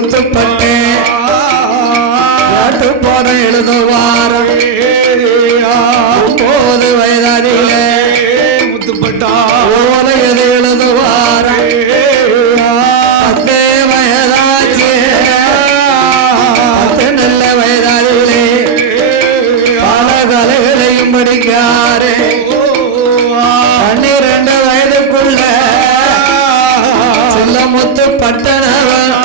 முத்துப்பட்டே பாட்டு போட எழுதுவார் 9 வயதானிலே முத்துப்பட்டா ஓலையது எழுதுவார் 10 வயதாச்சு 10 நல்ல வயதானிலே பல கலைகளையும் படிக்காரு 12 வயதுக்குள்ள செல்லமுத்து பட்டணவன்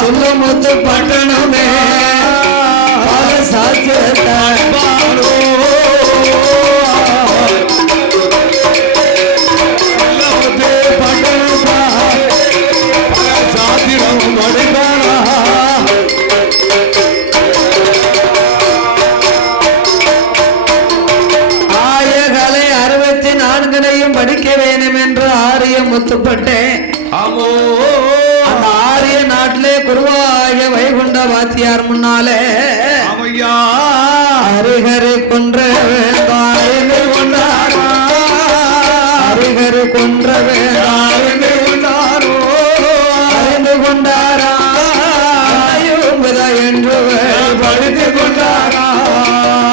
செல்லமுத்து பட்டணமே பல சாத்திரத்தாய் ஆயகலை 64 படிக்க வேணும் என்று ஆரிய முத்துப்பட்டேன். அந்த ஆரிய நாட்டிலே குருவாய வைகுண்ட வாத்தியார் முன்னாலே ஹரிஹரி கொன்ற ஹரிஹரி கொன்ற அறிந்து கொண்டாரா என்று படித்து கொண்டாரா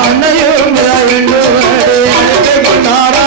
அன்னையும் என்று படித்து கொண்டாரா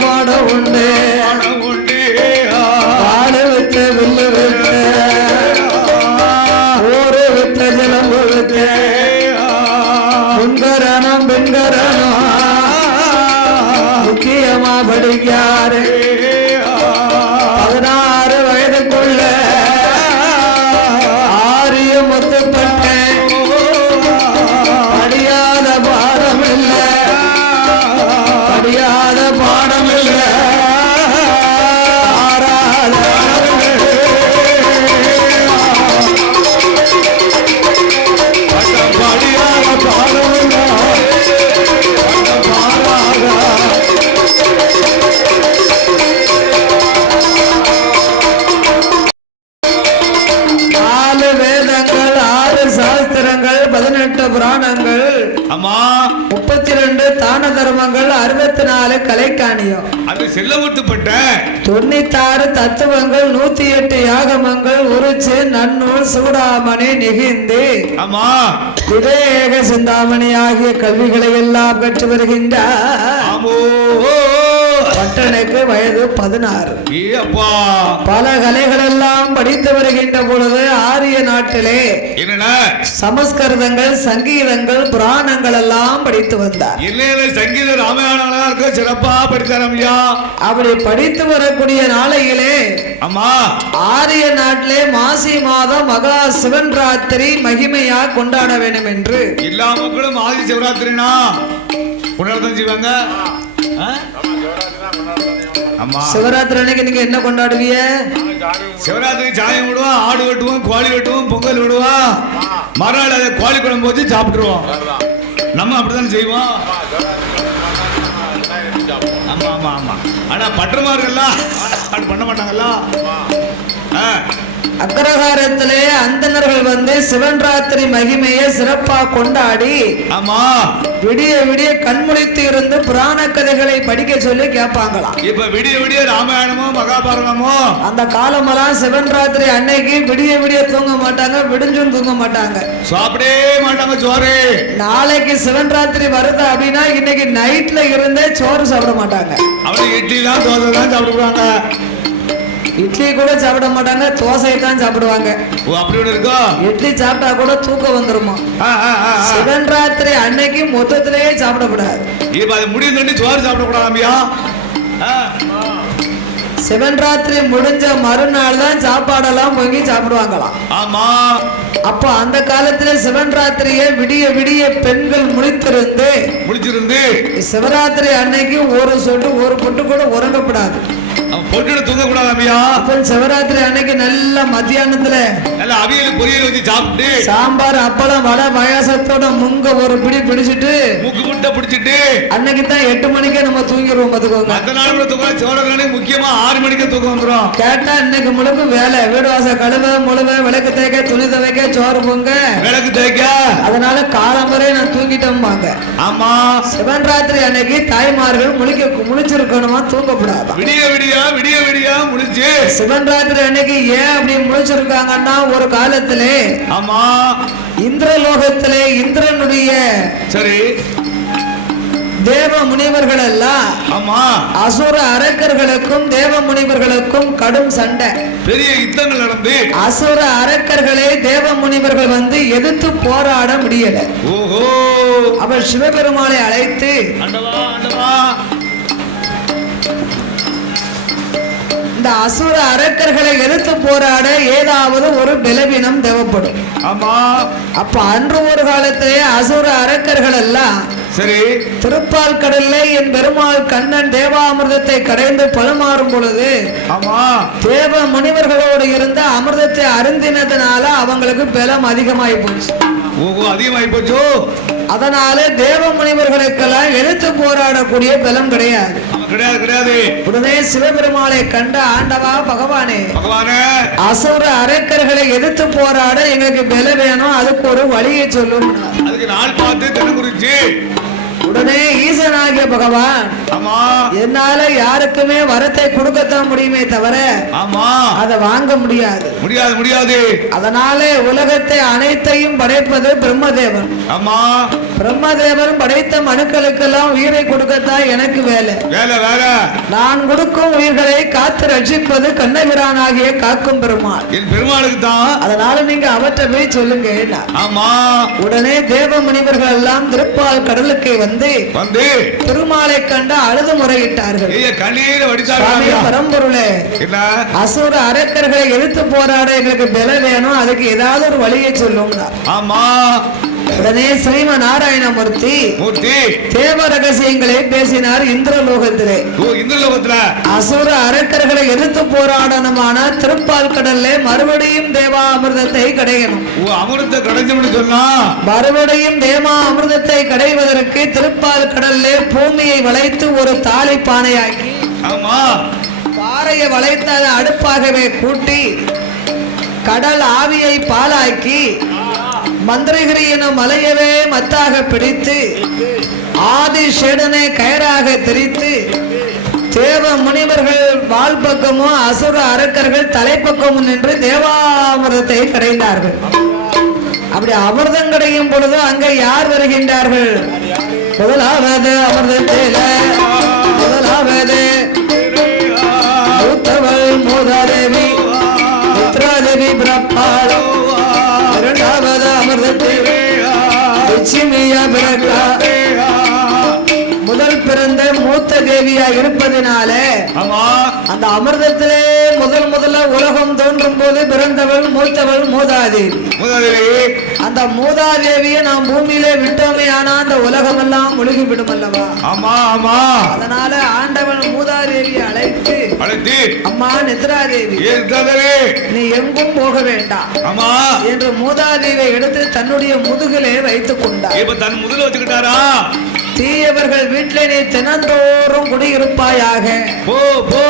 பாட உண்டு பாடு விட்டு வில்லு விட்டு ஊரு விட்டு ஜலம்பு விட்டு பெண்கரனும் பெண்கரனும் முக்கியமா படிக்காரு 16 வயதுக்குள்ள ஆரிய முத்துப்பட்டேன். படியாத பாடம் இல்லை படியாத பாடம் இல்லை புராணங்கள் 32 தான தர்மங்கள் 64 கலைக்காணியம் அது செல்லமுத்துப்பட்ட 96 தத்துவங்கள் 108 யாகமங்கள் உரிச்சு நன்னூல் சூடாமணி நிகிந்து விவேக சிந்தாமணி ஆகிய கல்விகளை எல்லாம் கற்று வருகின்றார். பட்டனுக்கு வயது 16. பல கலைகள் எல்லாம் படித்து வருகின்ற பொழுது ஆரிய நாட்டிலே சமஸ்கிருதங்கள் சங்கீதங்கள் புராணங்கள் எல்லாம் படித்து வந்தார். சங்கீத ராமாயணம் சிறப்பா படித்தார். அப்படி படித்து வரக்கூடிய நாளையிலே ஆரிய நாட்டிலே மாசி மாதம் மகா சிவன் ராத்திரி மகிமையா கொண்டாட வேண்டும் என்று எல்லா மக்களும் ஆதி சிவராத்திரினா கொண்டாடத்தான் செய்வாங்க. சிவராத்திரி அன்னைக்கு நீங்க என்ன கொண்டாடுவீங்க? சிவராத்திரி சாயம் விடுவோம், ஆடு வெட்டுவோம், கோழி வெட்டுவோம், பொங்கல் விடுவோம், மறுநாள் அதை கோழி குழம்பு வச்சு சாப்பிட்டுருவோம். நம்ம அப்படித்தானே செய்வோம். ஆமா ஆமா ஆமா. ஆனா பட்டமார்கள்லாம் அப்படி பண்ண மாட்டாங்கல்ல. அக்ரஹாரத்திலே அந்தணர்கள் வந்து சிவன் ராத்திரி மகிமையை சிறப்பா கொண்டாடி ஆமா விடிய விடிய கண்முழித்து இருந்து புராண கதைகளை படிக்க சொல்லி கேட்பாங்களாம். இப்ப விடிய விடிய ராமாயணமோ மகாபாரதமோ அந்த காலமெல்லாம் சிவன் ராத்திரி அன்னைக்கு விடிய விடிய தூங்க மாட்டாங்க, விடிஞ்சும் தூங்க மாட்டாங்க, சாப்பிடே மாட்டாங்க சோறு. நாளைக்கு சிவன் ராத்திரி வருது அப்படின்னா இன்னைக்கு நைட்ல இருந்தே சோறு சாப்பிட மாட்டாங்க. அவனுக்கு இட்லி தான் தோசை தான் சாப்பிடுவாங்க. இட்லி கூட சாப்பிட மாட்டாங்க, தோசையை தான் சாப்பிடுவாங்க. ஓ அப்படி ஒண்ணு இருக்கோ. இட்லி சாப்பிட்டா கூட தூக்கம் வந்துருமா. சிவன் ராத்திரி அன்னைக்கு மொத்தத்திலேயே சாப்பிடக்கூடாது. இப்ப அது முடிவு பண்ணி சோறு சாப்பிடக்கூடாதுயா. சிவன் ராத்திரி முடிஞ்ச மறுநாள் தான் சாப்பாடெல்லாம் பொங்கி சாப்பிடுவாங்களாம். ஆமா அப்ப அந்த காலத்துல சிவன் ராத்திரியை விடிய விடிய பெண்கள் முடிச்சிருந்து சிவராத்திரி அன்னைக்கு ஒரு சொட்டு ஒரு பொட்டு கூட உறங்கப்படாது, பொட்டு தூங்க கூடாது. சிவராத்திரி அன்னைக்கு நல்ல மத்தியானத்துல நல்ல அவியல் பொரியல் வச்சு சாப்பிட்டு சாம்பார் அப்பளம் வடை பாயாசத்தோட முங்க ஒரு பிடி பிடிச்சிட்டு முக்கு முட்டை பிடிச்சிட்டு அன்னைக்கு தான் 8 மணிக்கே நம்ம தூங்கிடுவோம். பாத்துக்கோங்க, மத்த நாள் கூட தூக்கம் சோழர்களே முக்கியமா 6 மணிக்கு தூக்கம் வந்துடும். கேட்டா இன்னைக்கு முழுக்க வேலை, வீடு வாசல் கழுவ முழுவ விளக்கு தேய்க்க துணி துவைக்க சோறு பொங்க விளக்கு தேய்க்க, அதனால காலம் வரை நான் தூங்கிட்டோம்பாங்க. ஆமா சிவன் ராத்திரி அன்னைக்கு தாய்மார்கள் முழிச்சிருக்கணுமா, தூங்கப்படாது. விடிய விடிய விடிய விடிய முடிச்சு சிவன் ராத்திரி அன்னைக்கு ஏன் அப்படி முழிச்சிருக்காங்கன்னா ஒரு காலத்திலே ஆமா இந்திரலோகத்திலே இந்திரனுடைய சரி தேவ முனிவர்கள் எல்லாம் ஆமா அசுர அரக்கர்களுக்கும் தேவ முனிவர்களுக்கும் கடும் சண்டை, பெரிய யுத்தங்கள் நடந்து அசுர அரக்கர்களை தேவ முனிவர்கள் வந்து எதிர்த்து போராட முடியல. ஓஹோ அவர் சிவபெருமானை அழைத்து இந்த அசுர அரக்கர்களை எதிர்த்து போராட ஏதாவது ஒரு பலவீனம் தேவைப்படும். ஆமா அப்ப அன்று ஒரு காலத்திலே அசுர அரக்கர்கள் எல்லாம் சரி திருப்பால் கடல்ல என் பெருமாள் கண்ணன் தேவாமிர்தத்தை கடைந்து பலமாறும் பொழுது ஆமா தேவ முனிவர்களோடு இருந்த அமிர்தத்தை அருந்தினதுனால அவங்களுக்கு பலம் அதிகமாயி போச்சு. ஓஹோ அதிகமாயி போச்சு. அதனால தேவ முனிவர்களுக்கெல்லாம் எதிர்த்து போராடக்கூடிய பலம் கிடையாது. கிடையாது. உடனே சிவபெருமானை கண்ட ஆண்டவா பகவானே அசுர அரக்கர்களை எதிர்த்து போராட எங்களுக்கு பல வேணும், அதுக்கு ஒரு வழியை சொல்லும். அதுக்கு நாள் பார்த்து தினம் குறிச்சு உடனே ஈசனாகிய பகவான் ஆமா என்னால யாருக்குமே வரத்தை கொடுக்கத்தான் முடியுமே தவிர ஆமா அதை வாங்க முடியாது. முடியாது. அதனால உலகத்தை அனைத்தையும் படைப்பது பிரம்மதேவன். ஆமா பிரம்மதேவன் படைத்த மனுக்களுக்கெல்லாம் உயிரை கொடுக்கத்தான் எனக்கு வேலை. நான் கொடுக்கும் உயிர்களை காத்து ரட்சிப்பது கண்ணபிரானாகிய காக்கும் பெருமாள் என் பெருமாளுக்கு தான். அதனால நீங்க அவற்றை போய் சொல்லுங்க. ஆமா உடனே தேவ முனிவர்கள் எல்லாம் திருப்பால் கடலுக்கு வந்து திருமாலை கண்டு அழுது முறையிட்டார்கள். பரம்பொருளே அசுர அரக்கர்களை எதிர்த்து போராட எங்களுக்கு பல வேணும், அதுக்கு ஏதாவது ஒரு வழியை சொல்லும். ஆமா உடனே ஸ்ரீம நாராயணமூர்த்தி தேவ ரகசியங்களை பேசினார். இந்திரலோகத்திலே அசுர அரக்கர்களை எதிர்த்து போராடணுமான திருப்பால் கடல்ல மறுபடியும் தேவா அமிர்தத்தை கடையணும். மறுபடியும் தேவா அமிர்தத்தை கடைவதற்கு திருப்பால் கடல்ல பூமியை வளைத்து ஒரு தாலி பானையாக்கி பாறையை வளைத்து அதை அடுப்பாகவே கூட்டி கடல் ஆவியை பாலாக்கி மந்திரகிரி எனும் மலையவே மத்தாக பிடித்து ஆதி சேடனை கயராக திரித்து தேவ முனிவர்கள் வால் பக்கமும் அசுர அரக்கர்கள் தலைப்பக்கமும் நின்று தேவாமிர்தத்தை கடைந்தார்கள். அப்படி அமிர்தம் கிடையும் பொழுது அங்க யார் வருகின்றார்கள்? முதலாவது அமிர்தத்தில முதலாவது மூத்தவள் மூதாதேவி முத்ராதேவி பிரப்பாள், இரண்டாவது அமிர்தத்தில் லட்சுமியா பிறக்கா. முதல் பிறந்த மூத்த தேவியா இருப்பதினால அந்த அமிர்தத்திலே முதல்ல உலகம் தோன்றும் போது பிறந்தவள் மூத்தவள் மூதாதேவி. அந்த மூதாதேவியை நாம் பூமியிலே விட்டோமே ஆனா அந்த உலகம் எல்லாம் முழுகி விடும் அல்லவா? அதனால ஆண்டவன் மூதாதேவியை அழைத்து அம்மா நித்ராதேவி நீ எங்கும் போக வேண்டாம் என்று மூதாதேவியை எடுத்து தன்னுடைய முதுகிலே வைத்துக் கொண்டார். தன் முதுகில் வச்சுக்கிட்டாரா? தீயவர்கள் வீட்டிலே நீ தினந்தோறும் குடியிருப்பாயாக. போ போ.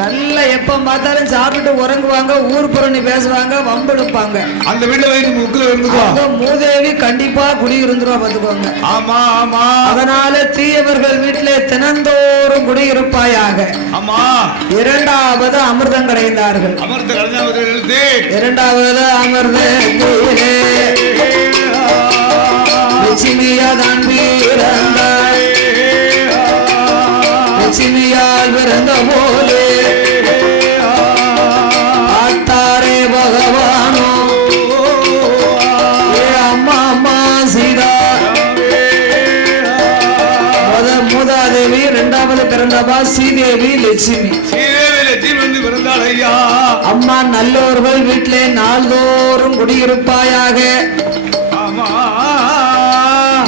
நல்ல எப்ப பார்த்தாலும் சாப்பிட்டு உறங்குவாங்க, ஊர் புறணி பேசுவாங்க, வம்பெடுப்பாங்க. அந்த வீட்டுல போய் முக்குல இருந்துக்கோ. மூதேவி கண்டிப்பா குடி இருந்துருவா பாத்துக்கோங்க. ஆமா ஆமா. அதனால தீயவர்கள் வீட்டிலே தினந்தோறும் குடியிருப்பாயாக. ஆமா. இரண்டாவது அமிர்தம் கடைந்தார்கள். அமிர்தம் கடைந்தார்கள் எழுதி. இரண்டாவது அமிர்தத்திலே லட்சுமியாதான் பிறந்தாள். லட்சுமியால் பிறந்த போலே ஆத்தாரே பகவானோ அம்மா அம்மா சீதா. மூதாதேவி இரண்டாவது பிறந்தவா ஸ்ரீதேவி லட்சுமி. அம்மா நல்லோர்கள் வீட்டிலே நாள்தோறும் குடியிருப்பாயாக.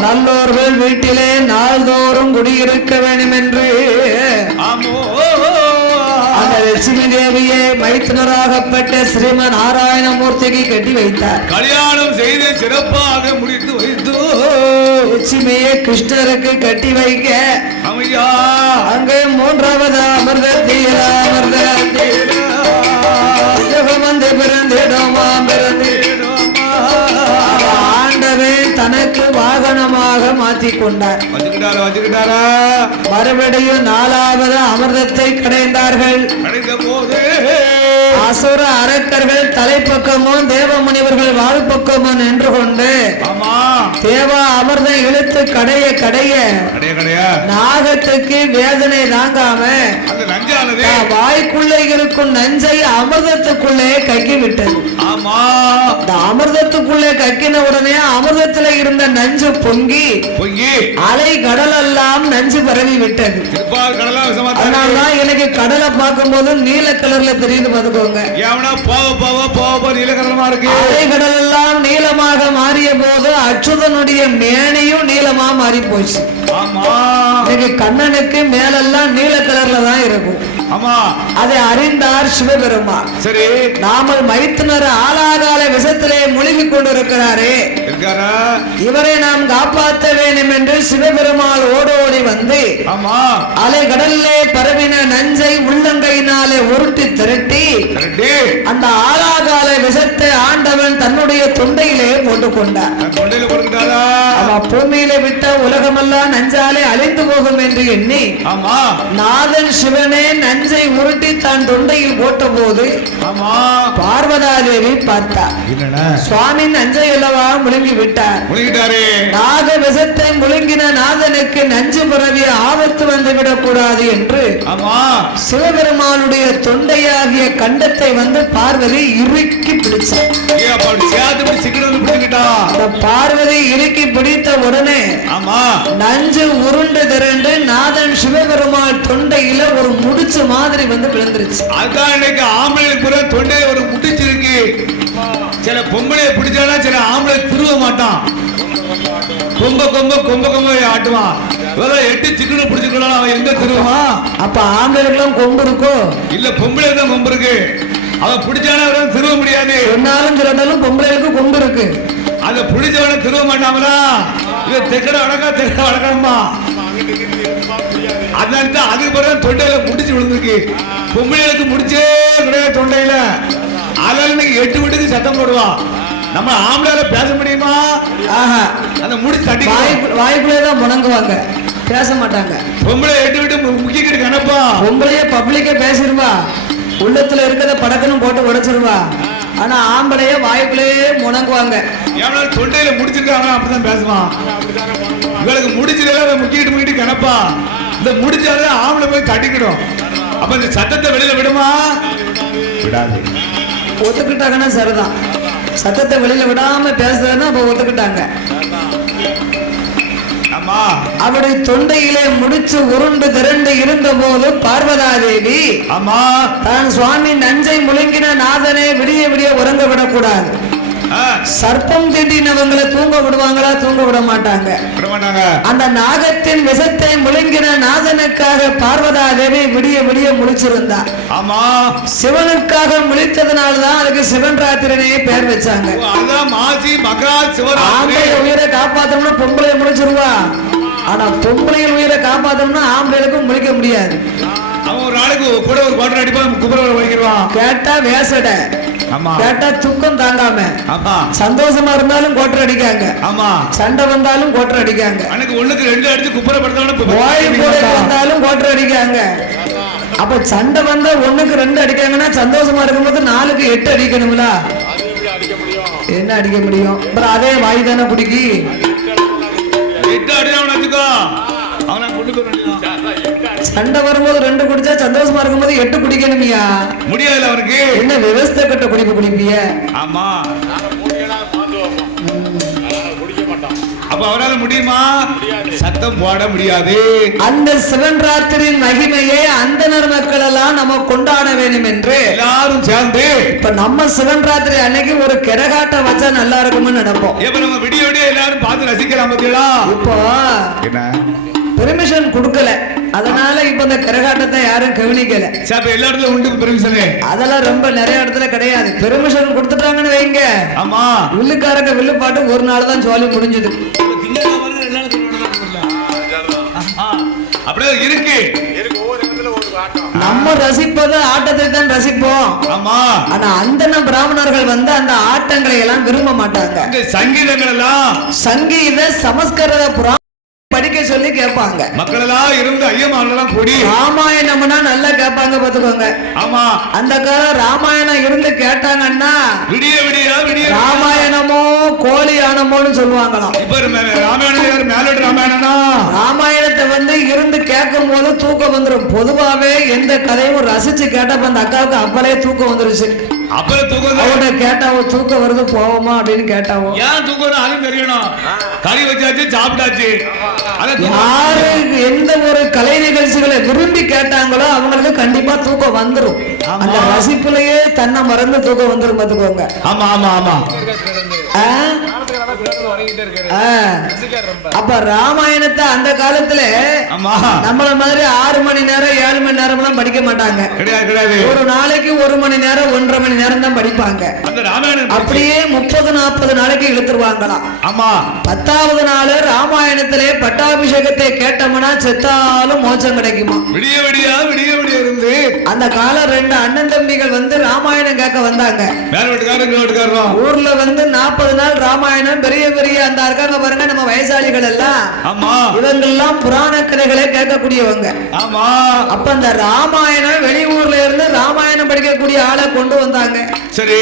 நல்லோர்கள் வீட்டிலே நாள்தோறும் குடியிருக்க வேண்டும் என்று அந்த லட்சுமி தேவியை மைத்துனராகப்பட்ட ஸ்ரீமன் நாராயணமூர்த்திக்கு கட்டி வைத்தார். கல்யாணம் செய்து சிறப்பாக முடித்து வைத்து லட்சுமியை கிருஷ்ணருக்கு கட்டி வைக்க அங்கே மூன்றாவது அமிர்தத்தில் வந்து பிறந்திடமா ஆண்டவே தனக்கு வாகனமாக மாற்றிக் கொண்டார். மறுபடியும் நாலாவது அமிர்தத்தை கடைந்தார்கள். அசுர அரக்கர்கள் தலைப்பக்கமும் தேவ முனிவர்கள் வாழ்பக்கமும் நின்று கொண்டு தேவா அமிர்தம் இழுத்து கடைய கடைய நாகத்துக்கு வேதனை தாங்காம வாய்க்குள்ளே இருக்கும் நஞ்சை அமிர்தத்துக்குள்ளே கக்கி விட்டது. அமிர்தத்துக்குள்ளே கக்கின உடனே அமிர்தத்துல இருந்த நஞ்சு பொங்கி அலை கடல் எல்லாம் நஞ்சு பரவி விட்டது. அதனாலதான் எனக்கு கடலை பார்க்கும் போது நீல கலர்ல தெரியுது பாத்துக்கோங்க. அலை கடல் எல்லாம் நீளமாக மாறிய போது அச்சுதனுடைய மேனையும் நீளமா மாறி போச்சு. கண்ணனுக்கு மேலெல்லாம் நீல கலர்ல தான் இருக்கும். அதை அறிந்தார் சிவபெருமான். சரி, நாமல் மைத்துனர் ஆலாகால விஷத்திலே முழுகி கொண்டிருக்கிறாரே, இவரை நாம் காப்பாற்ற வேண்டும் என்று சிவபெருமாள் ஓடோடி வந்து அலை கடலிலே பரவின நஞ்சை உள்ளங்கையினாலே உருட்டி திரட்டி அந்த ஆலாகால விஷத்தை ஆண்டவன் தன்னுடைய தொண்டையிலே போட்டுக் கொண்டார். பூமியிலே விட்ட உலகமெல்லாம் நஞ்சாலே அழிந்து போகும் என்று எண்ணி நாதன் சிவனே நஞ்சை உருட்டி தான் தொண்டையில் போட்ட போது பார்வதாதேவி பார்த்தார். சுவாமி நஞ்சை அல்லவா முழுங்கி விட்டார். நாக விஷத்தை முழுங்கின நாதனுக்கு நஞ்சு பரவிய ஆபத்து வந்துவிடக் கூடாது என்று சிவபெருமானுடைய தொண்டையாகிய கண்டத்தை வந்து பார்வதி இறுக்கி பிடிச்சார். பார்வதி இறுக்கி பிடித்த உடனே நஞ்சு உருண்டு திரண்டு நாதன் சிவபெருமான் தொண்டையில ஒரு முடிச்சு மாதிரி வந்து விழுந்துருச்சு. அதான் இன்னைக்கு ஆம்பளை தொண்டையில ஒரு முடிச்சு இருக்கு. சில பொம்பளை பிடிச்சாலும் சில ஆம்பளை திருவ மாட்டான். கொம்ப கொம்ப கொம்ப கொம்ப ஆட்டுவான். எட்டு சிக்கன் பிடிச்சிக்கலாம் அவன் எங்க திருவான்? அப்ப ஆம்பளைக்கெல்லாம் கொம்பு இருக்கும் இல்ல பொம்பளை தான் கொம்பு இருக்கு. அவன் பிடிச்சாலும் திருவ முடியாது. சொன்னாலும் சொல்லட்டாலும் பொம்பளைக்கு கொம்பு இருக்கு. அதை பிடிச்சவன திருவ மாட்டாங்களா? இது தெக்கட வடக்கா தெக்கட வடக்கணுமா? அதனால அதுக்கு பிறகு தொண்டையில முடிச்சு விழுந்திருக்கு. பொம்பளைகளுக்கு முடிச்சே கிடையாது தொண்டையில. அதனால 8 வீட்டுக்கு சத்தம் போடுவான். நம்ம ஆம்பளையால பேச முடியுமா? அந்த முடிச்சு தட்டி வாய்க்குள்ளேதான் முணங்குவாங்க, பேச மாட்டாங்க. பொம்பளை 8 வீட்டு முக்கிக்கிட்டு கணப்பா. பொம்பளையே பப்ளிக்கே பேசிருவா, உள்ளத்துல இருக்கிறத படக்கணும் போட்டு உடைச்சிருவா. ஆனா ஆம்பளைய வாய்க்குள்ளேயே முணங்குவாங்க. தொண்டையில முடிச்சிருக்காங்க அப்படிதான் பேசுவான். இவளுக்கு முடிச்சிடல முக்கிட்டு கணப்பா. இந்த முடிச்சாலே ஆம்பளை போய் தட்டிக்கிடும். அப்ப இந்த சத்தத்தை வெளியில விடுமா? விடாது. ஒத்துக்கிட்டாங்கன்னா சரிதான். சத்தத்தை வெளியில விடாம பேசுறதுன்னா அப்ப ஒத்துக்கிட்டாங்க. அவருடைய தொண்டையிலே முடிச்சு உருண்டு திரண்டு இருந்த போது பார்வதாதேவி தான் சுவாமி நஞ்சை முழுங்கின நாதனை விடிய விடிய உறங்க விடக்கூடாது. சர்ப்பம் திட்டினவங்களை தூங்க விடுவாங்களா? தூங்க விட மாட்டாங்க. அந்த நாகத்தின் விஷத்தை முழுங்கின நாதனுக்காக பார்வதாதேவி விடிய விடிய முழிச்சிருந்தா. சிவனுக்காக முழித்ததுனால்தான் அதுக்கு சிவன் ராத்திரனே பேர் வச்சாங்க. உயிரை காப்பாத்தணும்னு பொம்பளை முழிச்சிருவா, ஆனா பொம்பளைகள் உயிரை காப்பாத்தணும்னா ஆம்பளைக்கும் முழிக்க முடியாது. அவன் ஒரு நாளைக்கு கூட ஒரு குவாட்டர் அடிப்பான், குப்புறம் வலிக்கிறான். கேட்டா வேசட, ஆமா கேட்டா துக்கம் தாங்காம, ஆமா சந்தோஷமா இருந்தாலும் கோட்டர் அடிக்காங்க, ஆமா சண்டை வந்தாலும் கோட்டர் அடிக்காங்க, அன்னைக்கு ஒண்ணுக்கு ரெண்டு அடிச்சு குப்புறப்படுத்தாலும் வாய் கூட வந்தாலும் கோட்டர் அடிக்காங்க. அப்ப சண்டை வந்தா ஒண்ணுக்கு ரெண்டு அடிக்காங்கன்னா சந்தோஷமா இருக்கும்போது 4க்கு 8 அடிக்கணும்ல. என்ன அடிக்க முடியும்? அப்புறம் அதே வாய் தானே பிடிக்கி 8 அடிதான் வச்சுக்கோ. அவனை கொண்டு போய் சண்டை வரும்போது 2 குடிச்சா சந்தோஷமா இருக்கும்போது 8 குடிக்கணுமியா? முடியாதுல அவருக்கு. என்ன விவசாய கட்ட குடிப்பு குடிப்பிய? ஆமா அப்ப அவரால முடியுமா? சத்தம் போட முடியாது. அந்த சிவன்ராத்திரியின் மகிமையை அந்தனர் மக்கள் எல்லாம் நம்ம கொண்டாட வேண்டும் என்று எல்லாரும் சேர்ந்து இப்ப நம்ம சிவன்ராத்திரி அன்னைக்கு ஒரு கரகாட்டம் வச்சா நல்லா இருக்கும்னு நினைப்போம். இப்ப நம்ம விடிய விடிய எல்லாரும் பார்த்து ரசிக்கலாம் பாத்தீங்களா? இப்போ என்ன பெர்மிஷன் கொடுக்கல, அதனால இப்ப இந்த கரகாட்டத்தை யாரும் கவனிக்கல. சார் எல்லா இடத்துல உண்டு பெர்மிஷன்? அதெல்லாம் ரொம்ப நிறைய இடத்துல கிடையாது. பெர்மிஷன் கொடுத்துட்டாங்கன்னு வைங்க, ஆமா வில்லுக்காரங்க வில்லு பாட்டு ஒரு நாள் தான் சொல்லி முடிஞ்சது. அப்படியே இருக்கு. நம்ம ரசிப்பது ஆட்டத்தை தான் ரசிப்போம். ஆமா ஆனா அந்த பிராமணர்கள் வந்து அந்த ஆட்டங்களை எல்லாம் விரும்ப மாட்டாங்க. இந்த சங்கீதங்கள் எல்லாம் சங்கீத சமஸ்கிருத புராணம் படிக்க சொல்லி கேட்பாங்க. மக்கள் எல்லாம் இருந்து ஐயமானெல்லாம் கூடி ராமாயணம்னா நல்லா கேட்பாங்க பாத்துக்கோங்க. ஆமா அந்த காலம் ராமாயணம் இருந்து கேட்டாங்கன்னா விடிய விடிய விடிய ராமாயணமோ கோழியானமோன்னு சொல்லுவாங்களாம். இப்ப ராமாயணம் மேலோட்டு ராமாயணம்னா ராமாயணத்தை வந்து இருந்து கேட்கும் போது தூக்கம் வந்துடும். பொதுவாவே எந்த கதையும் ரசிச்சு கேட்டப்ப அந்த அக்காவுக்கு அப்பளே தூக்கம் வந்துருச்சு. அப்புறம் தூக்கம் அவட கேட்டாவோ தூக்கம் வருது போவோமா அப்படின்னு கேட்டாவோ. ஏன் தூக்கம் அதுவும் தெரியணும். கறி வச்சாச்சு சாப்பிட்டாச்சு. யாரு எந்த ஒரு கலை நிகழ்ச்சிகளை விரும்பி கேட்டாங்களோ அவங்களுக்கு கண்டிப்பா தூக்கம் வந்துரும். அந்த ரசிப்புலயே தன்னை மறந்து தூக்கம் வந்துரும் பாத்துக்கோங்க. ஆமா ஆமா ஆமா அப்ப ராமாயணத்தை அந்த காலத்துல நம்மள மாதிரி 6 மணி நேரம் 7 மணி நேரம் எல்லாம் படிக்க மாட்டாங்க. ஒரு நாளைக்கு 1 மணி நேரம் 1.5 மணி நேரம் தான் படிப்பாங்க. அப்படியே 30-40 நாளைக்கு இழுத்துருவாங்களாம். ஆமா 10வது நாள் ராமாயணத்திலே பட்டாபிஷேகத்தை கேட்டோம்னா செத்தாலும் மோட்சம் கிடைக்குமா? விடிய விடிய விடிய விடிய இருந்து அந்த காலம் 2 அண்ணன் தம்பிகள் வந்து ராமாயணம் கேட்க வந்தாங்க. ஊர்ல வந்து 40 நாள் ராமாயணம் பெரிய பெரிய அந்த இருக்காங்க பாருங்க நம்ம வயசாளிகள் எல்லாம். ஆமா இவங்க எல்லாம் புராண கதைகளை கேட்கக்கூடியவங்க. ஆமா அப்ப அந்த ராமாயணம் வெளியூர்ல இருந்து ராமாயணம் படிக்கக்கூடிய ஆளை கொண்டு வந்தாங்க. சரி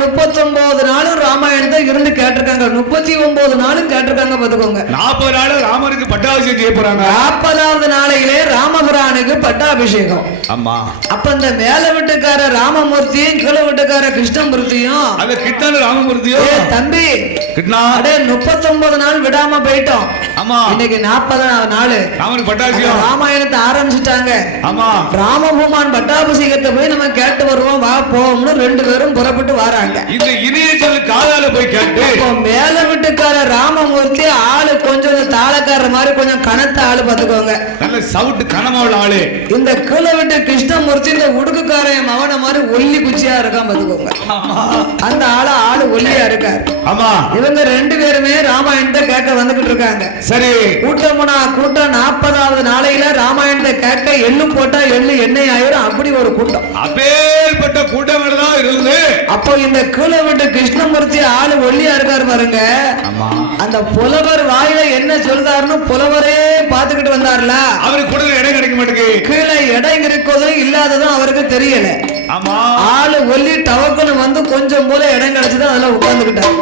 39 நாளும் ராமாயணத்தை இருந்து கேட்டிருக்காங்க. 39 நாளும் கேட்டிருக்காங்க பாத்துக்கோங்க. 40 நாள் ராமருக்கு பட்டாபிஷேகம் செய்ய போறாங்க. 40வது நாளையிலே ராமபுரானுக்கு பட்டாபிஷேகம். ஆமா அப்ப இந்த மேல வீட்டுக்கார ராமமூர்த்தியும் கீழ வீட்டுக்கார கிருஷ்ணமூர்த்தியும் அந்த கிருஷ்ணன் ராமமூர்த்தியும் தம்பி கிருஷ்ணா 39 நாள் விடாம போயிட்டோம். ஆமா இன்னைக்கு 40வது நாள் ராமனுக்கு பட்டாபிஷேகம் ராமாயணத்தை ஆரம்பிச்சுட்டாங்க. ஆமா ராமபூமான் பட்டாபிஷேகத்தை போய் நம்ம கேட்டு வருவோம் வா போவோம்னு 2 பேரும் புறப்பட்டு வராங்க. இந்த இனிய சொல்லு காதால போய் கேட்டு மேல வீட்டுக்கார ராமமூர்த்தி ஆளு கொஞ்சம் தாளக்கார மாதிரி கொஞ்சம் கனத்த ஆளு பாத்துக்கோங்க. நல்ல சவுட்டு கனமாவுள்ள ஆளு. இந்த கீழ விட்டு கிருஷ்ணமூர்த்தி இந்த உடுக்குக்காரைய மவன மாதிரி ஒல்லி குச்சியா இருக்கான் பாத்துக்கோங்க. அந்த ஆளு ஒல்லியா இருக்காரு. ஆமா இவங்க 2 பேருமே ராமாயணத்தை கேட்க வந்துகிட்டு இருக்காங்க. சரி கூட்டம்னா கூட்டம் 40வது நாளையில ராமாயணத்தை கேட்க எள்ளு போட்டா எள்ளு எண்ணெய் ஆயிரும். அப்படி ஒரு கூட்டம். அப்பேற்பட்ட கூட்டம் தான் இருந்து அப்போ இந்த கீழ விட்டு கிருஷ்ணமூர்த்தி ஆளு ஒல்லியா இருக்காரு பாருங்க. அந்த புலவர் வாயில என்ன சொல்றாருன்னு புலவரே பாத்துக்கிட்டு வந்தார்ல. அவருக்கு கூட இடம் கிடைக்க மாட்டேங்குது. கீழே இடம் இருக்கிறதும் இல்லாததும் அவருக்கு தெரியல. ஆமா ஆளு ஒல்லி டவக்குன்னு வந்து கொஞ்சம் போல இடம் கிடைச்சது அதுல உட்கார்ந்துக்கிட்டாரு.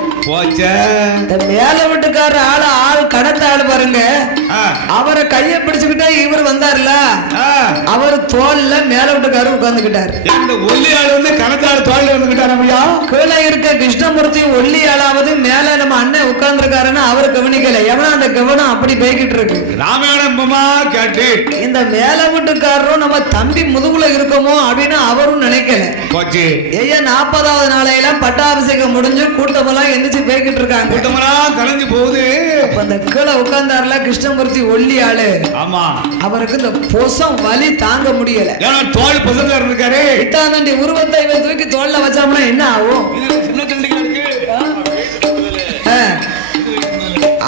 மேல வீட்டுக்கார ஆள் கடத்த ஆளு பாருங்க. அவரை கைய பிடிச்சுக்கிட்டே இவர் வந்தார்ல. அவர் தோல்ல மேல வீட்டுக்காரர் உட்கார்ந்துக்கிட்டாரு. ஒல்லி ஆளு வந்து கடத்த ஆளு தோல்ல வந்துக்கிட்டாரு. கீழே இருக்க கிருஷ்ணமூர்த்தி ஒல்லி ஆளாவது மேல நம்ம அண்ணன் உட்கார்ந்துருக்காருன்னு அவர் கவனிக்கல. எவனா அந்த கவனம் அப்படி போய்கிட்டு இருக்கு. ராமாயணமா கேட்டு இந்த மேல வீட்டுக்காரரும் நம்ம தம்பி முதுகுல இருக்கோமோ அப்படின்னு அவரும் நினைக்கல. 40வது நாளையில பட்டாபிஷேகம் முடிஞ்சு கூட்டமெல்லாம் எந்திரிச்சு போய்கிட்டு இருக்காங்க. கூட்டமெல்லாம் கலைஞ்சு போகுது. அந்த கீழே உட்கார்ந்தாருல கிருஷ்ணமூர்த்தி ஒல்லி ஆளு. ஆமா அவருக்கு இந்த பொசம் வலி தாங்க முடியல. தோல் பொசத்துல இருக்காரு. இட்டாண்டி உருவத்தை தூக்கி தோல்ல வச்சோம்னா என்ன ஆகும்? சின்ன தண்டிக்கா இருக்கு.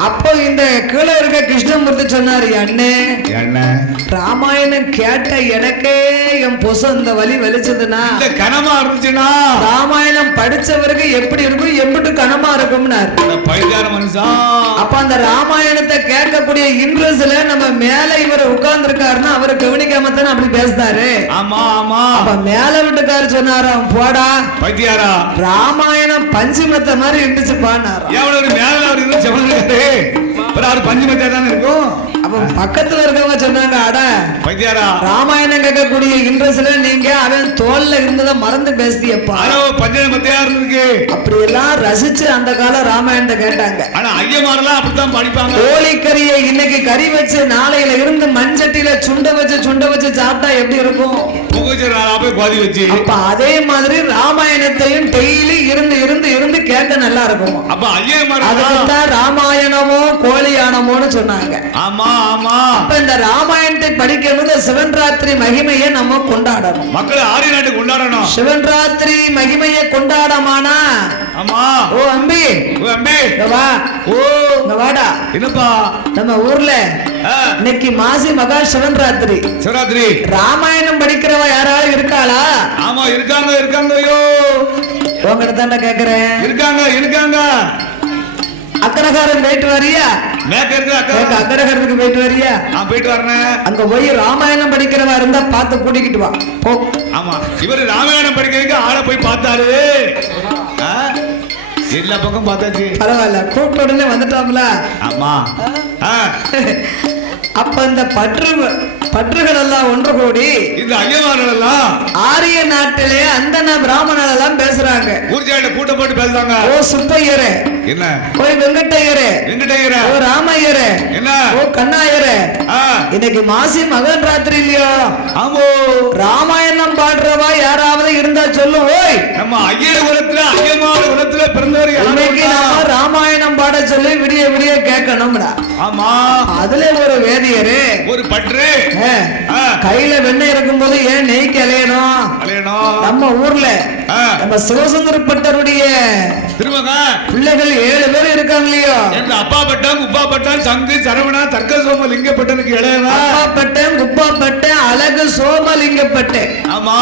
அப்போ இந்த எதிரில இருக்க கிருஷ்ணமூர்த்தி சொன்னாரு, அண்ணே என்ன ராமாயணம் கேட்ட எனக்கே என் பொசம் இந்த வலி வலிச்சதுன்னா இந்த கனமா இருந்துச்சுன்னா ராமாயணம் படிச்சவருக்கு எப்படி இருக்கும், எம்பிட்டு கனமா இருக்கும்னாரு. பைத்தியார மனுஷா. அப்ப அந்த ராமாயணத்தை கேட்கக்கூடிய இன்ட்ரெஸ்ட்ல நம்ம மேல இவர் உட்கார்ந்து இருக்காருன்னா அவரை கவனிக்காம தானே அப்படி பேசுறாரு. ஆமா ஆமா. அப்ப மேல வீட்டுக்காரு சொன்னாராம், போடா பைத்தியாரா, ராமாயணம் பஞ்சுமத்த மாதிரி இருந்துச்சுப்பான்னாரு. எவ்வளவு மேல அவர் இருந்து செவனாரு, அவர் பஞ்சுமத்தியா தானே இருக்கும். அப்ப பக்கத்துல இருக்கவங்க சொன்னாங்க, அட பைத்தியாரா, ராமாயணம் கேட்கக்கூடிய இன்ட்ரெஸ்ட்ல நீங்க அவன் தோல்ல இருந்ததை மறந்து பேசியப்பா. பஞ்சமத்தியா இருந்திருக்கு. அப்படி எல்லாம் ரசிச்சு அந்த கால ராமாயணத்தை கேட்டாங்க. ஆனா ஐயமாரெல்லாம் அப்படித்தான் படிப்பாங்க. கோழிக்கறியை இன்னைக்கு கறி வச்சு நாளையில இருந்து மண்சட்டியில சுண்ட வச்சு சாப்பிட்டா எப்படி இருக்கும்? அப்ப அதே மாதிரி ராமாயணத்தையும் டெய்லி இருந்து இருந்து இருந்து கேட்க நல்லா இருக்கும். அப்ப ஐயமார் அதுக்குத்தான் ராமாயணமோ கோழியானமோன்னு சொன்னாங்க. ஆமா ஆமா. அப்ப இந்த ராமாயணத்தை படிக்கும்போது சிவன் ராத்திரி மகிமையை நம்ம கொண்டாடணும். மக்கள் ஆரிய நாட்டு கொண்டாடணும். சிவன் ராத்திரி மகிமையை கொண்டாடமானா ஆமா. ஓ அம்பி, ஓ அம்பி, வா. ஓ வாடா. என்னப்பா நம்ம ஊர்ல இன்னைக்கு மாசி மகா சிவன் ராத்திரி. சிவராத்திரி ராமாயணம் படிக்கிறவ யாராவது இருக்காளா? ஆமா இருக்காங்க இருக்காங்க. ஐயோ உங்ககிட்ட தாண்டா கேக்குறேன். இருக்காங்க இருக்காங்க. அக்கரகாரன் போயிட்டு வரியா? அக்கரகாரத்துக்கு போயிட்டு வரியா? நான் போயிட்டு வரேன். அங்க போய் ராமாயணம் படிக்கிறவா இருந்தா பார்த்து கூட்டிக்கிட்டு வா. ஆமா, இவரு ராமாயணம் படிக்கிறதுக்கு ஆளை போய் பார்த்தாரு. எல்லா பக்கம் பார்த்தாச்சு. பரவாயில்ல, கூப்பிட்ட உடனே வந்துட்டாங்களா? ஆமா. அப்ப இந்த பற்றுகள் எல்லாம் ஒன்று கூடி இந்த ஐயமார்கள் எல்லாம் ஆரிய நாட்டிலே அந்தன பிராமணர் எல்லாம் பேசுறாங்க. ஊர்ஜாயிட்ட கூட்டம் போட்டு பேசுறாங்க. ஓ சுப்பையரே என்ன, ஓ வெங்கட்டையரே, ஓ ராமையரே, என்ன, ஓ கண்ணாயரே, இன்னைக்கு மாசி மகன் ராத்திரி இல்லையா? ஆமோ. ராமாயணம் பாடுறவா யாராவது இருந்தா சொல்லு. ஓய், நம்ம ஐயர் குலத்துல ஐயமார் குலத்துல பிறந்தவர் இன்னைக்கு நாம ராமாயணம் பாட சொல்லி விடிய விடிய கேட்கணும்டா. ஆமா. அதுல ஒரு வேதியரு, ஒரு பற்று, கையில வெண்ணெய் இருக்கும் போது ஏன் நெய் கலையணும்? நம்ம ஊர்ல நம்ம சிவசுந்தர பட்டருடைய திருமக பிள்ளைகள் 7 பேர் இருக்காங்க இல்லையோ? எங்க அப்பா பட்டன், குப்பா பட்டன், சங்கு, சரவணா, தர்க்க சோமலிங்கப்பட்டனுக்கு இளையவா. அப்பா பட்டன், குப்பா பட்டன், அழகு சோமலிங்கப்பட்டன். ஆமா.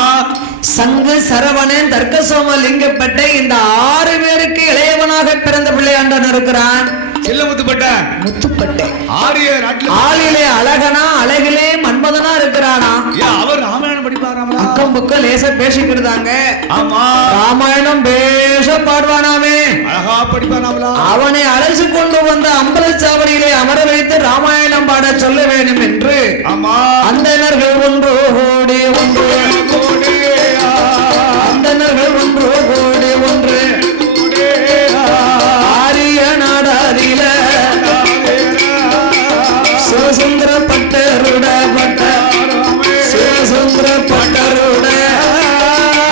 சங்கு, சரவணன், தர்க்க சோமலிங்கப்பட்டன் இந்த 6 பேருக்கு இளையவனாக பிறந்த பிள்ளையாண்டான் இருக்கிறான். செல்லமுத்துப்பட்டன், முத்துப்பட்டன் ஆரிய நாட்டுல ஆளிலே அழகனா அழகிலே மன்மதனா இருக்கிறானா. அவர் ராமாயணம் படிப்பாராமலா? அக்கம் பக்கம் லேசா பேசிக்கிட்டாங்க. ஆமா. ராமாயணம் பேச பாடுவானாமே, அழகா படிப்பானாமலா? அவனை அழைச்சு கொண்டு வந்த அம்பலச்சாவடியிலே அமர வைத்து ராமாயணம் பாட சொல்ல வேண்டும் என்று அந்தணர்கள் ஒன்று கோடி ஒன்று, அந்தணர்கள் ஒன்று கோடி ஒன்று ஆரிய நாடாரில சிவசுந்தர பட்டருட பட்ட சிவசுந்தர பட்டருட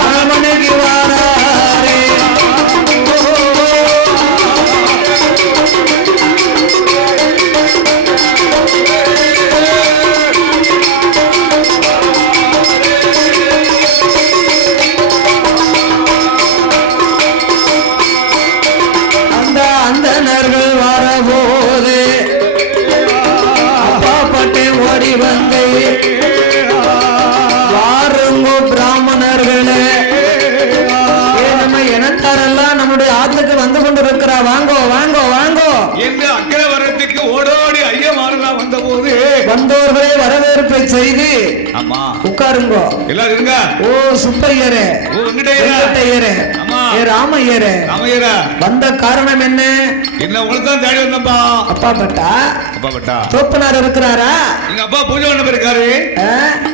அரமனைக்கு வாராரே. அந்த அந்தணர்கள் வரபோது அப்பா பட்டே ஓடி வந்து, வாருங்கோ பிராமணர்களே, நம்ம இனத்தாரெல்லாம் நம்முடைய ஆத்துக்கு வந்து கொண்டு இருக்கிறா, வாங்கோ வாங்கோ வாங்கோ என்று அக்கிரவரத்துக்கு ஓடோடி ஐயமாரெல்லாம் வந்த போது வந்தோர்களே வரவேற்பை செய்து உட்காருங்கோ எல்லாரும் இருங்க. ஓ சுப்பையரே, ஓ வெங்கடையரே, ஏ ராமையரே, வந்த காரணம் என்ன? என்ன உங்களுக்கு தான் தேடி வந்தப்பா. அப்பா பட்டா, அப்பா பட்டா தோப்பனார் இருக்கிறாரா? எங்க அப்பா பூஜை பண்ண இருக்காரு.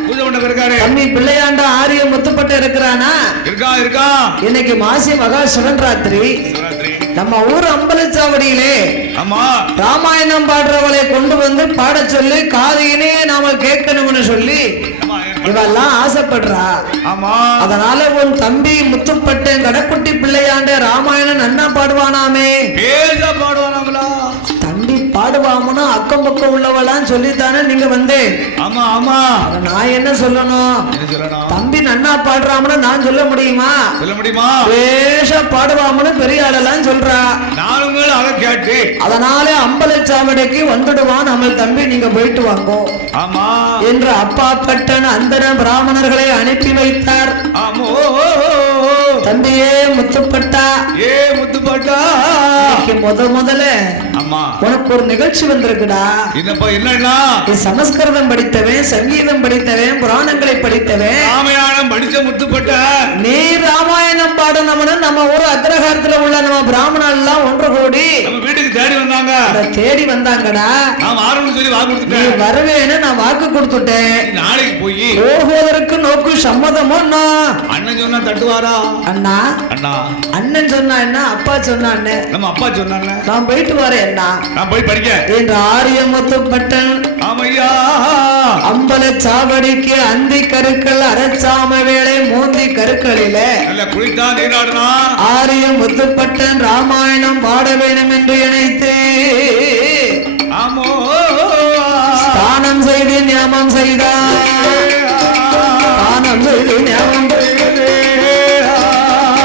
பூஜை பண்ண இருக்காரு. தம்பி பிள்ளையாண்டா ஆரிய முத்துப்பட்ட இருக்கிறானா? இருக்கா இருக்கா. இன்னைக்கு மாசி மகா சிவன் ராத்திரி. நம்ம ஊர் அம்பலச்சாவடியிலே ராமாயணம் பாடுறவளை கொண்டு வந்து பாட சொல்லி காதையினே நாம கேட்கணும்னு சொல்லி இவெல்லாம் ஆசைப்படுறா. அதனால உன் தம்பி முத்துப்பட்டேன் கடக்குட்டி பிள்ளையாண்ட ராமாயணம் நன்னா பாடுவானாமே. பாடுவானாங்களா? தம்பி பாடுவா பாடுவாமனு அக்கம் பக்கம் உள்ளவளான்னு சொல்லித்தானே நீங்க வந்தேன். ஆமா ஆமா. நான் என்ன சொல்லணும்? தம்பி நன்னா பாடுறாமனு நான் சொல்ல முடியுமா? சொல்ல முடியுமா? பேஷா பாடுவாமனு பெரிய ஆளெல்லாம் சொல்றா. நானும் அதை கேட்டு அதனால அம்பலச்சாவடிக்கு வந்துடுவான் நம்ம தம்பி, நீங்க போயிட்டு வாங்கோ ஆமா என்று அப்பா பட்டன் அந்தன பிராமணர்களை அனுப்பி வைத்தார். ஆமோ தம்பியே முத்துப்பட்டா, ஏ முத்துப்பட்டா, முதல்ல அம்மா உனக்கு ஒரு நிகழ்ச்சி வந்திருக்குடா. என்னப்பா? என்னன்னா? சமஸ்கிருதம் படித்தவன், சங்கீதம் படித்தவன், புராணங்களை படித்தவன், ராமாயணம் படிச்ச முத்துப்பட்ட நீ ராமாயணம் பாடணும்னு நம்ம ஊர் அக்ரஹாரத்துல உள்ள நம்ம பிராமணர் எல்லாம் ஒன்று கூடி நம்ம வீட்டுக்கு தேடி வந்தாங்க. தேடி வந்தாங்கடா. நான் வரணும்னு சொல்லி வாக்கு கொடுத்துட்டேன். நீ வருவேன்னு நான் வாக்கு கொடுத்துட்டேன். நாளைக்கு போய் போகுவதற்கு நோக்கு சம்மதமோ? அண்ணன் சொன்னா தட்டுவாரா? அண்ணா அண்ணா அண்ணன் சொன்னா என்ன, அப்பா சொன்னா என்ன? நம்ம அப்பா சொன்னாங்க நான் போயிட்டு வரேன் அண்ணா. நான் போய் படிக்க என்று ஆரியமுத்துப்பட்டன் ஆமையா அம்பலச்சாவடிக்கு அந்தி கருக்கள் அரச்சாம வேளை மூந்தி கருக்களில நல்ல குளித்தா நீராடுனா ஆரியமுத்துப்பட்டன் ராமாயணம் பாட வேண்டும் என்று நினைத்து ஆமோ ஸ்தானம் செய்து ஞாபகம் செய்தார். ஸ்தானம் செய்து ஞாபகம்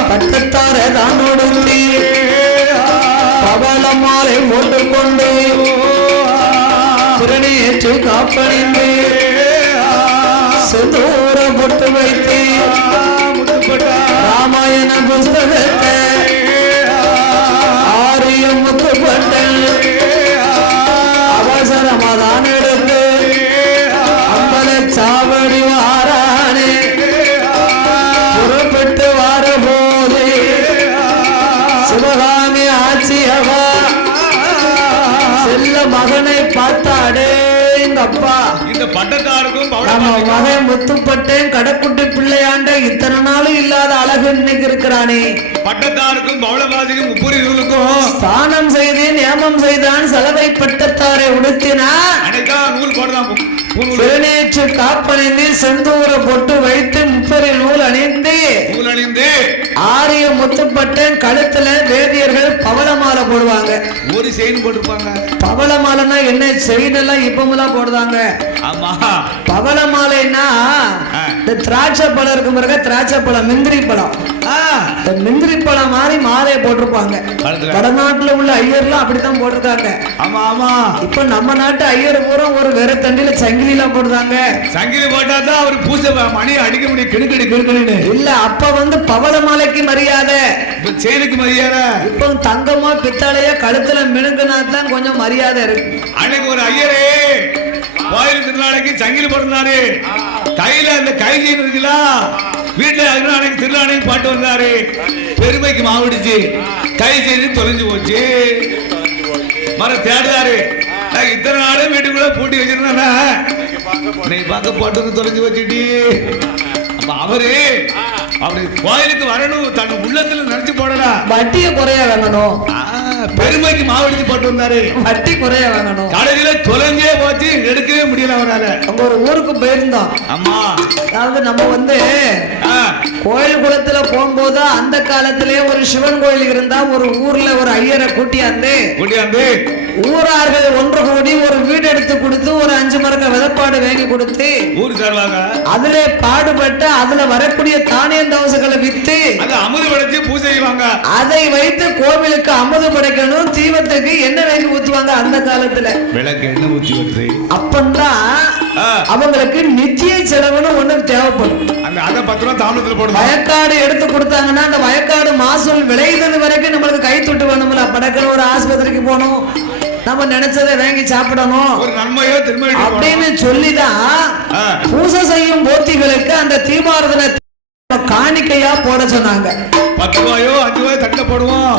பட்டத்தார தான் ஒடுங்கி பவள மாலை போட்டுக்கொண்டு திருநேற்று காப்பணிந்து செந்தூர பொட்டு வைத்து ராமாயண புஸ்தகத்தை ஆரியம் முத்துப்பட்டன் அவசரமாதான் எடுத்து அம்பலச்சாவடி வாரானே புறப்பட்டு வரபோது சிவகாமி ஆட்சியவா செல்ல மகனை பார்த்தாடே. எங்க அப்பா இந்த பட்டத்தாருக்கும் நம்ம மகன் முத்துப்பட்டேன் கடைக்குட்டி பிள்ளையாண்ட இத்தனை நாளும் இல்லாத அழகு இன்னைக்கு இருக்கிறானே. பட்டத்தாருக்கும் பவளபாதிக்கும் முப்புரிகளுக்கும் ஸ்தானம் செய்து நியமம் செய்தான். சலவை பட்டத்தாரை உடுத்தினான். நூல் போடலாம். திருநேற்று காப்பணிந்து செந்தூர பொட்டு வைத்து முப்பரி நூல் அணிந்து ஆரிய முத்துப்பட்டன் கழுத்துல வேதியர்கள் பவள மாலை போடுவாங்க. ஒரு செயின் போட்டுப்பாங்க. பவள மாலைன்னா என்ன? செயின் எல்லாம் இப்பமெல்லாம் போடுறாங்க. ஆமா. பவள மாலைன்னா இந்த திராட்சை பழம் இருக்கும் பிறகு திராட்சை பழம் முந்திரி பழம் முந்திரி பழம் மாதிரி மாலையை போட்டிருப்பாங்க. வடநாட்டுல உள்ள ஐயர்லாம் அப்படித்தான் போட்டிருக்காங்க. ஆமா ஆமா. இப்ப நம்ம நாட்டு ஐயர் பூரா ஒரு வெற தண்டில சங்கிலி எல்லாம் போடுறாங்க. சங்கிலி போட்டாதான் அவர் பூசை மணி அடிக்க முடியும். கிடுக்கடி கிடுக்கடின்னு இல்ல. அப்ப வந்து பவள மாலைக்கு மரியாதை, செயலுக்கு மரியாதை. இப்போ தங்கமா பித்தாளையா கழுத்துல மினுக்குனா தான் கொஞ்சம் மரியாதை இருக்கு. அன்னைக்கு ஒரு ஐயரே கோயில் திருநாளைக்கு சங்கிலி போட்டிருந்தாரு. கையில அந்த கைஜீன் இருக்குல்ல, வீட்டுல அன்னைக்கு திருநாளைக்கு பாட்டு வந்தாரு. பெருமைக்கு மாவிடுச்சு. கை செய்து தொலைஞ்சு போச்சு. மர தேடுறாரு. இத்தனை நாளும் வீட்டுக்குள்ள பூட்டி வச்சிருந்தானே, நீ பார்க்க போட்டு தொலைஞ்சு வச்சுட்டி. அவரு அப்படி கோயிலுக்கு வரணும், தன் உள்ளத்துல நினைச்சு போடலாம். வட்டியை குறைய வாங்கணும். பெருமைக்கு மாவடிச்சு போட்டு வந்தாரு. வட்டி குறைய வாங்கணும். கடையில தொலைஞ்சே போச்சு, எடுக்கவே முடியல அவரால. அங்க ஒரு ஊருக்கு போயிருந்தோம். ஆமா. அதாவது நம்ம வந்து கோயில் குளத்துல போகும்போது அந்த காலத்திலே ஒரு சிவன் கோயில் இருந்தா ஒரு ஊர்ல ஒரு ஐயரை கூட்டியாந்து ஊரார்கள் ஒன்று கூடி ஒரு வீடு எடுத்து கொடுத்து ஒரு 5 மரக்க விதப்பாடு வாங்கி கொடுத்து ஊர் சார்பாக அதுல பாடுபட்டு அதுல வரக்கூடிய தானிய தவசுகளை வித்து அமுது படைச்சு பூஜை செய்வாங்க. அதை வைத்து கோவிலுக்கு அமுது படைக்கணும். தீபத்துக்கு எண்ணெய் வாங்கி ஊத்துவாங்க அந்த காலத்துல. விளக்கு எண்ணெய் ஊத்தி வருது. அப்பந்தான் அவங்களுக்கு நித்திய செலவுன்னு ஒண்ணு தேவைப்படும். அத 10 ரூபாய் தாமதத்துல போடுவாங்க. வயக்காடு எடுத்து கொடுத்தாங்கன்னா அந்த வயக்காடு மாசூல் விளையுது வரைக்கும் நம்மளுக்கு கை தொட்டு வேணும்ல. படக்கிற ஒரு ஆஸ்பத்திரிக்கு போகணும், நம்ம நினைச்சதை வாங்கி சாப்பிடணும், ஒரு நன்மையோ திரும்ப அப்படின்னு சொல்லிதான் பூசை செய்யும் போத்திகளுக்கு அந்த தீபாரதனை காணிக்கையா போட சொன்னாங்க. 10 ரூபாயோ 5 ரூபாயோ தட்ட போடுவோம்.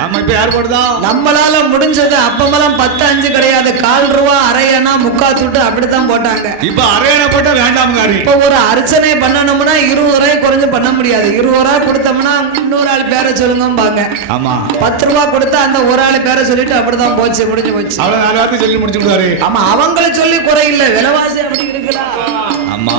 நம்ம இப்ப யார் போடுதா? நம்மளால முடிஞ்சது. அப்பமெல்லாம் 10 5 கிடையாது, 1/4 ரூபா, அரையனா, முக்கா துட்டு அப்படித்தான் போட்டாங்க. இப்ப அரையனா போட்டா வேண்டாம். இப்ப ஒரு அர்ச்சனை பண்ணணும்னா 20 ரூபாய் குறைஞ்சு பண்ண முடியாது. 20 ரூபாய் கொடுத்தோம்னா இன்னொரு ஆள் பேரை சொல்லுங்க. ஆமா. 10 ரூபாய் கொடுத்தா அந்த ஒரு ஆள் பேரை சொல்லிட்டு அப்படிதான் போச்சு, முடிஞ்சு போச்சு. அவ்வளவு சொல்லி முடிச்சு. ஆமா, அவங்களை சொல்லி குறை இல்லை, விலைவாசி அப்படி இருக்குதா? ஆமா.